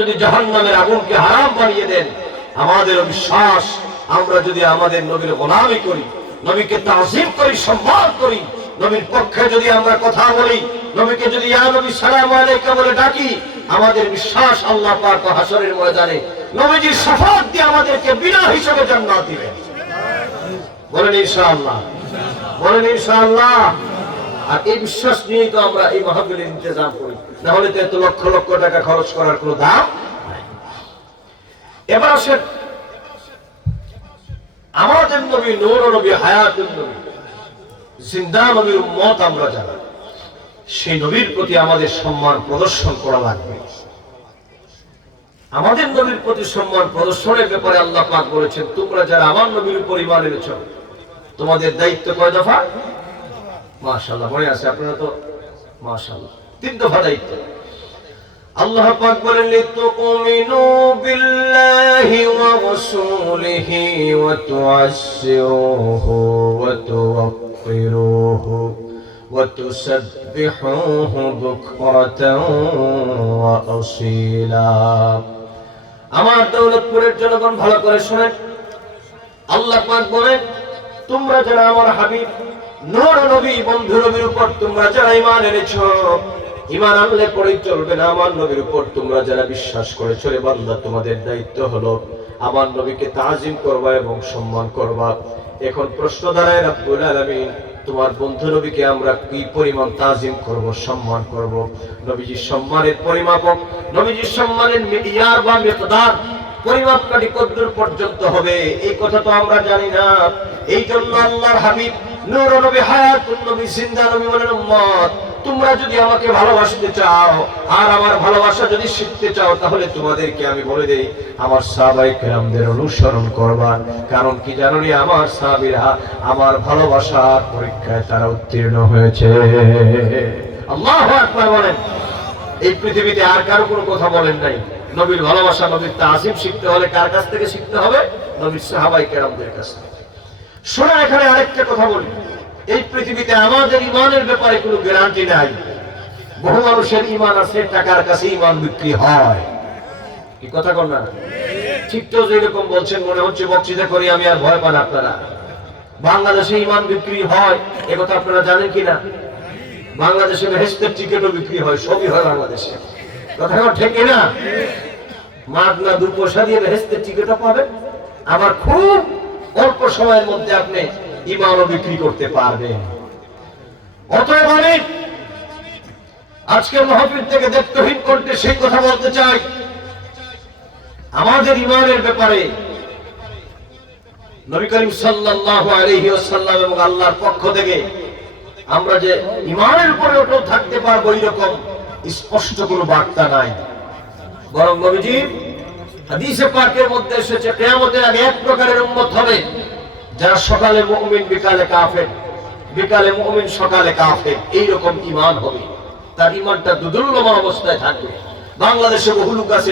যদি জাহান্নামের আগুনকে হারাম বানিয়ে দেন, আমাদের বিশ্বাস আমরা যদি আমাদের নবীর গোলামি করি, নবীকে তাজিম করি, সম্মান করি, নবীর পক্ষে যদি আমরা কথা বলি, নবীকে যদি ইয়া নবী সালাম আলাইকা বলে ডাকি, আমাদের বিশ্বাস আল্লাহ পাক হাশরের ময়দানে নবীজির শাফাআত দিয়ে আমাদেরকে বিনা হিসাবে জান্নাত দিবেন। বলেন ইনশাআল্লাহ, বলেন ইনশাআল্লাহ। আর এই বিশ্বাস নিয়েই তো আমরা এই মাহফিলের ইন্তজাম করি, না হলে তো এত লক্ষ লক্ষ টাকা খরচ করার কোনো দাম নাই। এবার আসেন আমাদের নবী, নূর নবী, হায়াতুন নবী, জিন্দা নবীর উম্মত আমরা যারা, সেই নবীর প্রতি আমাদের সম্মান প্রদর্শন করা লাগবে। আমাদের নবীর প্রতি সম্মান প্রদর্শনের ব্যাপারে আল্লাহ পাক বলেছেন, তোমরা যারা আমার নবীর উপর ঈমান এনেছো, তোমাদের দায়িত্ব কয় দফা? মাশাআল্লাহ, মনে আছে আপনারা তো? মাশাআল্লাহ, 3 দফা দায়িত্ব। আল্লাহ পাক বলেন, লিতুমিনু বিল্লাহি ওয়া রাসূলিহি ওয়া তুআশশিরুহু ওয়া তুওয়াক্কিরুহু ওয়া তুসাব্বিহুহু বুকরাতান ওয়া আসীলা। আমার দৌলতপুরের জনগণ ভালো করে শুনেন, আল্লাহ পাক বলেন, তোমরা যারা আমার হাবিব নূর নবী বন্ধু নবীর উপর তোমরা যারা ঈমান এনেছো, ঈমান আনলে পরেই চলবে না, আমার নবীর উপর তোমরা যারা বিশ্বাস করেছো, রে বান্দা তোমাদের দায়িত্ব হলো আমার নবীকে তাজিম করবা এবং সম্মান করবা। এখন প্রশ্ন দাঁড়ায়, রব্বুল আলামিন তোমার বন্ধু নবীকে আমরা কি পরিমাণ তাজিম করব, সম্মান করব? নবীজির সম্মানের পরিমাপক, নবীজির সম্মানের মিয়ার বা মিকদার, পরিমাপকাঠি কতদূর পর্যন্ত হবে এই কথা তো আমরা জানি না। এই জন্য আল্লাহর হাবিব নূর নবী, হায়াতুন নবী, জিন্দা নবী বলেন, উম্মত তোমরা যদি আমাকে ভালোবাসতে চাও আর আমার ভালোবাসা যদি শিখতে চাও, তাহলে তোমাদেরকে আমি বলে দেই, আমার সাহাবায়ে কেরামদের অনুসরণ করবা। কারণ কি জানো নি, আমার সাহাবীরা আমার ভালোবাসার পরীক্ষায় তারা উত্তীর্ণ হয়েছে। আল্লাহু আকবার বলেন। এই পৃথিবীতে আর কারো কোনো কথা বলেন নাই। নবীর ভালোবাসা, নবীর তাজিম শিখতে হলে কার কাছ থেকে শিখতে হবে? নবীর সাহাবায়ে কেরামদের কাছ থেকে। শোনা, এখানে আরেকটা কথা বলি, এই পৃথিবীতে আমাদের ঈমানের ব্যাপারে কোনো গ্যারান্টি নাই। বহু মানুষের ঈমান আছে, টাকার কাছে ঈমান বিক্রি হয়। কি কথা কন না? ঠিক তো যেরকম বলছেন, মনে হচ্ছে বক্তৃতা করি আমি, আর ভয় পান আপনারা। বাংলাদেশে ঈমান বিক্রি হয়, এ কথা আপনারা জানেন কিনা? বাংলাদেশে বেহেশতের টিকিটও বিক্রি হয়, সবই হয় বাংলাদেশে। কথা ঠিক না? মাগনা 2 পয়সা দিয়ে বেহেশতের টিকিটও পাবেন, আবার খুব অল্প সময়ের মধ্যে আপনি ঈমানও বিক্রি করতে পারবেন। অতএব আমি আজকের মাহফিল থেকে দায়িত্বহীন করতে সেই কথা বলতে চাই, আমাদের ঈমানের ব্যাপারে নবী করিম সাল্লাল্লাহু আলাইহি ওয়াসাল্লাম এবং আল্লাহর পক্ষ থেকে আমরা যে ঈমানের উপরে অটল থাকতে পারবো, এরকম স্পষ্ট কোনো বার্তা নাই। বরং নবীজি হাদিসে পাকের মধ্যে এসেছে, কিয়ামতের আগে এক প্রকারের উম্মত হবে যারা সকালে মুমিন বিকালে কাফের, বিকালে মুমিন সকালে কাফের, এইরকম ঈমান হবে। তার ঈমানটা দুদুল্যমান অবস্থায় থাকবে। বাংলাদেশে বহু লোক আছে,